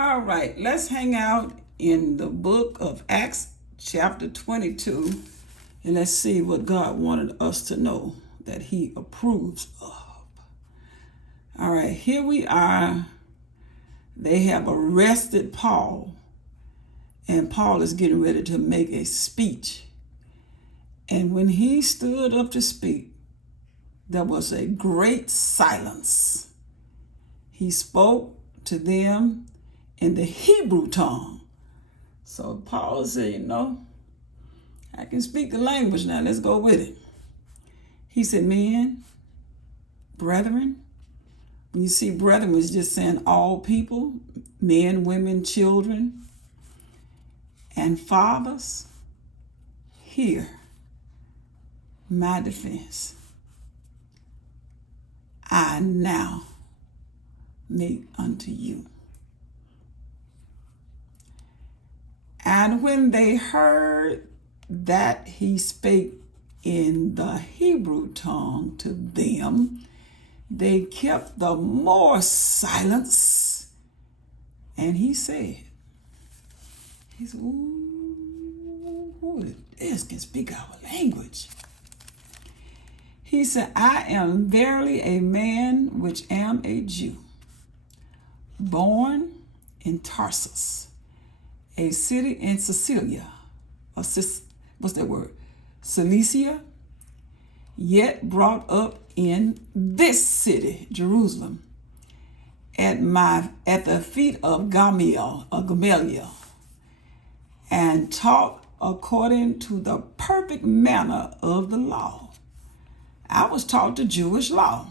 All right, let's hang out in the book of Acts, chapter 22, and let's see what God wanted us to know that He approves of. All right, here we are. They have arrested Paul, and Paul is getting ready to make a speech. And when he stood up to speak, there was a great silence. He spoke to them in the Hebrew tongue. So Paul said, I can speak the language now. Let's go with it. He said, men, brethren. When you see brethren, it's just saying all people, men, women, children, and fathers, hear my defense. I now make unto you. And when they heard that he spake in the Hebrew tongue to them, they kept the more silence. And he said, who is can speak our language? He said, I am verily a man which am a Jew, born in Tarsus, a city in Cilicia, what's that word? Cilicia, yet brought up in this city, Jerusalem, at the feet of Gamaliel, and taught according to the perfect manner of the law. I was taught the Jewish law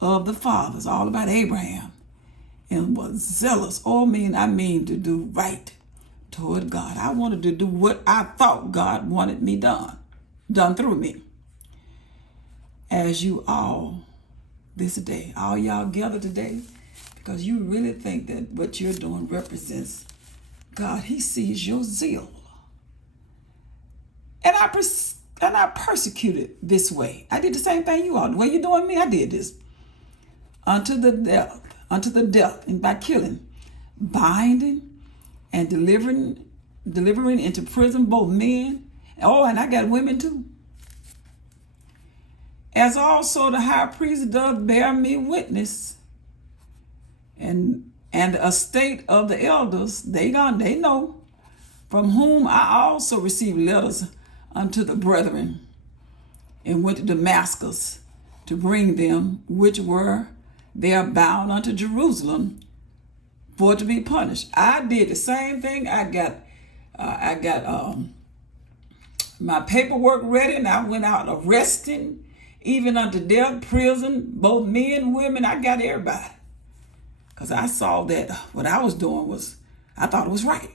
of the fathers, all about Abraham, and was zealous. I mean to do right toward God. I wanted to do what I thought God wanted me done through me. As you all this day, all y'all gather today, because you really think that what you're doing represents God. He sees your zeal. And I persecuted this way. I did the same thing you all. The way you're doing me, I did this. Unto the death, and by killing, binding, and delivering into prison both men. And I got women too. As also the high priest doth bear me witness, and the estate of the elders, they know, from whom I also received letters unto the brethren, and went to Damascus to bring them which were there bound unto Jerusalem for to be punished. I did the same thing. I got my paperwork ready, and I went out arresting, even unto death, prison, both men and women. I got everybody. Because I saw that what I was doing I thought it was right.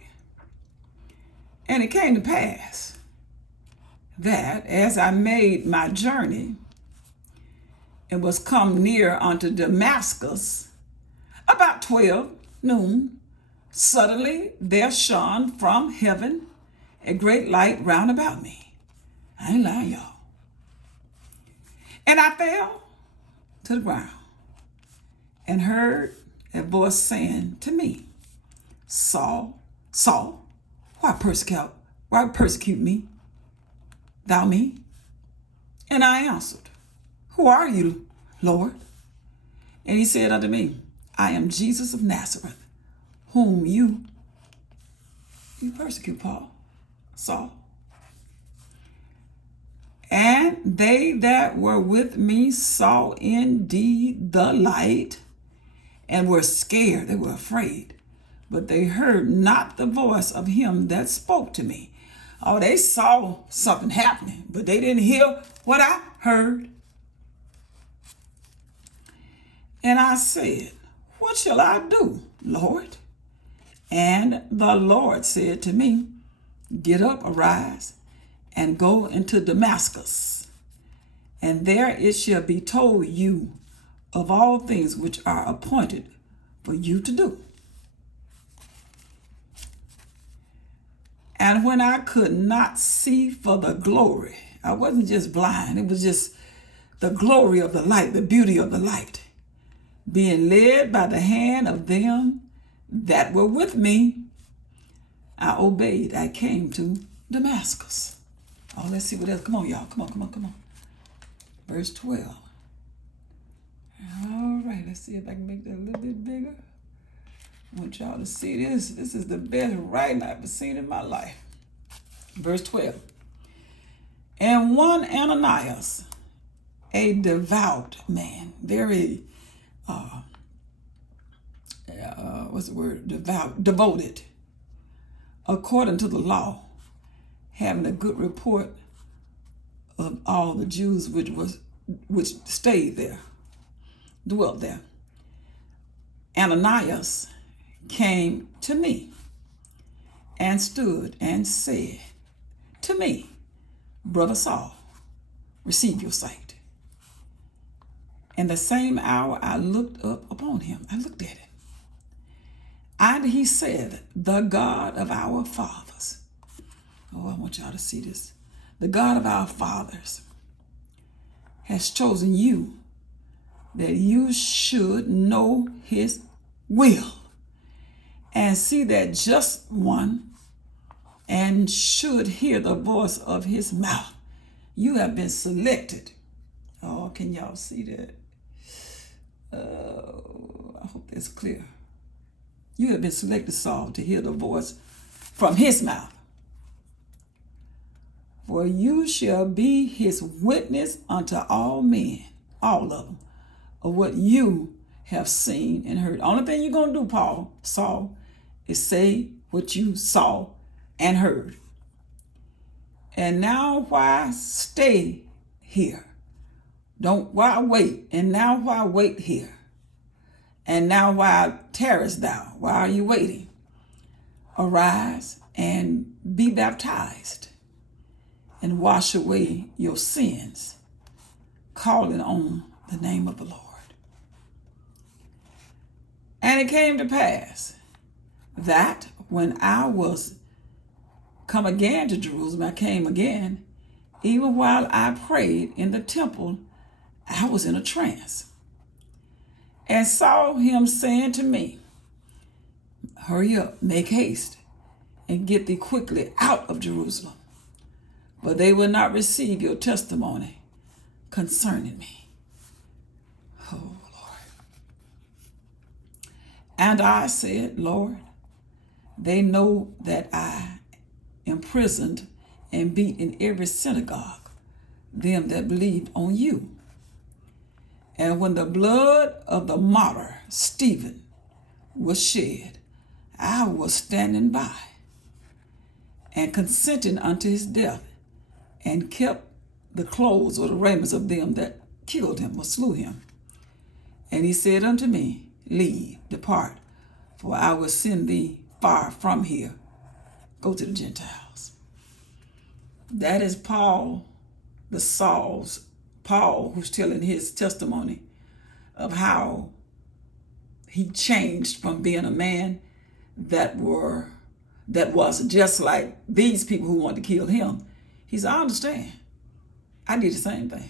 And it came to pass that as I made my journey and was come near unto Damascus, about 12 noon, suddenly there shone from heaven a great light round about me. I ain't lying, y'all. And I fell to the ground and heard a voice saying to me, Saul, Saul, why persecute me, thou me? And I answered, who are you, Lord? And he said unto me, I am Jesus of Nazareth, whom you persecute, Saul. And they that were with me saw indeed the light, and were scared. They were afraid. But they heard not the voice of him that spoke to me. Oh, they saw something happening, but they didn't hear what I heard. And I said, what shall I do, Lord? And the Lord said to me, get up, arise, and go into Damascus. And there it shall be told you of all things which are appointed for you to do. And when I could not see for the glory, I wasn't just blind, it was just the glory of the light, the beauty of the light, being led by the hand of them that were with me, I obeyed. I came to Damascus. Oh, let's see what else. Come on, y'all. Come on, come on, come on. Verse 12. All right, let's see if I can make that a little bit bigger. I want y'all to see this. This is the best writing I've ever seen in my life. Verse 12. And one Ananias, a devout man, very, what's the word? Devoted, according to the law, having a good report of all the Jews which stayed there, dwelt there. Ananias came to me and stood and said to me, Brother Saul, receive your sight. And the same hour I looked up upon him. I looked at him. And he said, the God of our fathers. Oh, I want y'all to see this. The God of our fathers has chosen you that you should know his will and see that just one and should hear the voice of his mouth. You have been selected. Oh, can y'all see that? I hope that's clear. You have been selected, Saul, to hear the voice from his mouth. For you shall be his witness unto all men, all of them, of what you have seen and heard. Only thing you're going to do, Saul, is say what you saw and heard. And now why stay here? Why wait? And now why wait here? And now why tarriest thou? Why are you waiting? Arise and be baptized and wash away your sins, calling on the name of the Lord. And it came to pass that when I was come again to Jerusalem, I came again, even while I prayed in the temple, I was in a trance, and saw him saying to me, hurry up, make haste, and get thee quickly out of Jerusalem, for they will not receive your testimony concerning me. Oh, Lord. And I said, Lord, they know that I imprisoned and beat in every synagogue them that believed on you. And when the blood of the martyr Stephen was shed, I was standing by and consenting unto his death, and kept the clothes or the raiments of them that killed him or slew him. And he said unto me, leave, depart, for I will send thee far from here. Go to the Gentiles. That is Paul, Paul, who's telling his testimony of how he changed from being a man that was just like these people who wanted to kill him. He said, I understand. I did the same thing.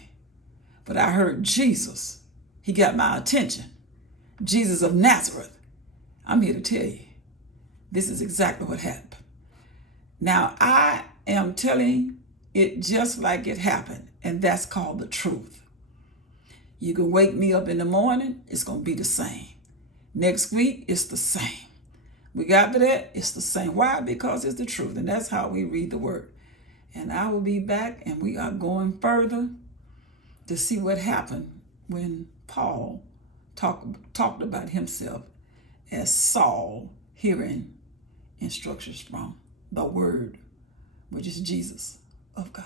But I heard Jesus. He got my attention. Jesus of Nazareth. I'm here to tell you, this is exactly what happened. Now, I am telling it just like it happened, and that's called the truth. You can wake me up in the morning, it's going to be the same. Next week, it's the same. Week after that, it's the same. Why? Because it's the truth, and that's how we read the word. And I will be back, and we are going further to see what happened when Paul talked about himself as Saul, hearing instructions from the word, which is Jesus of God.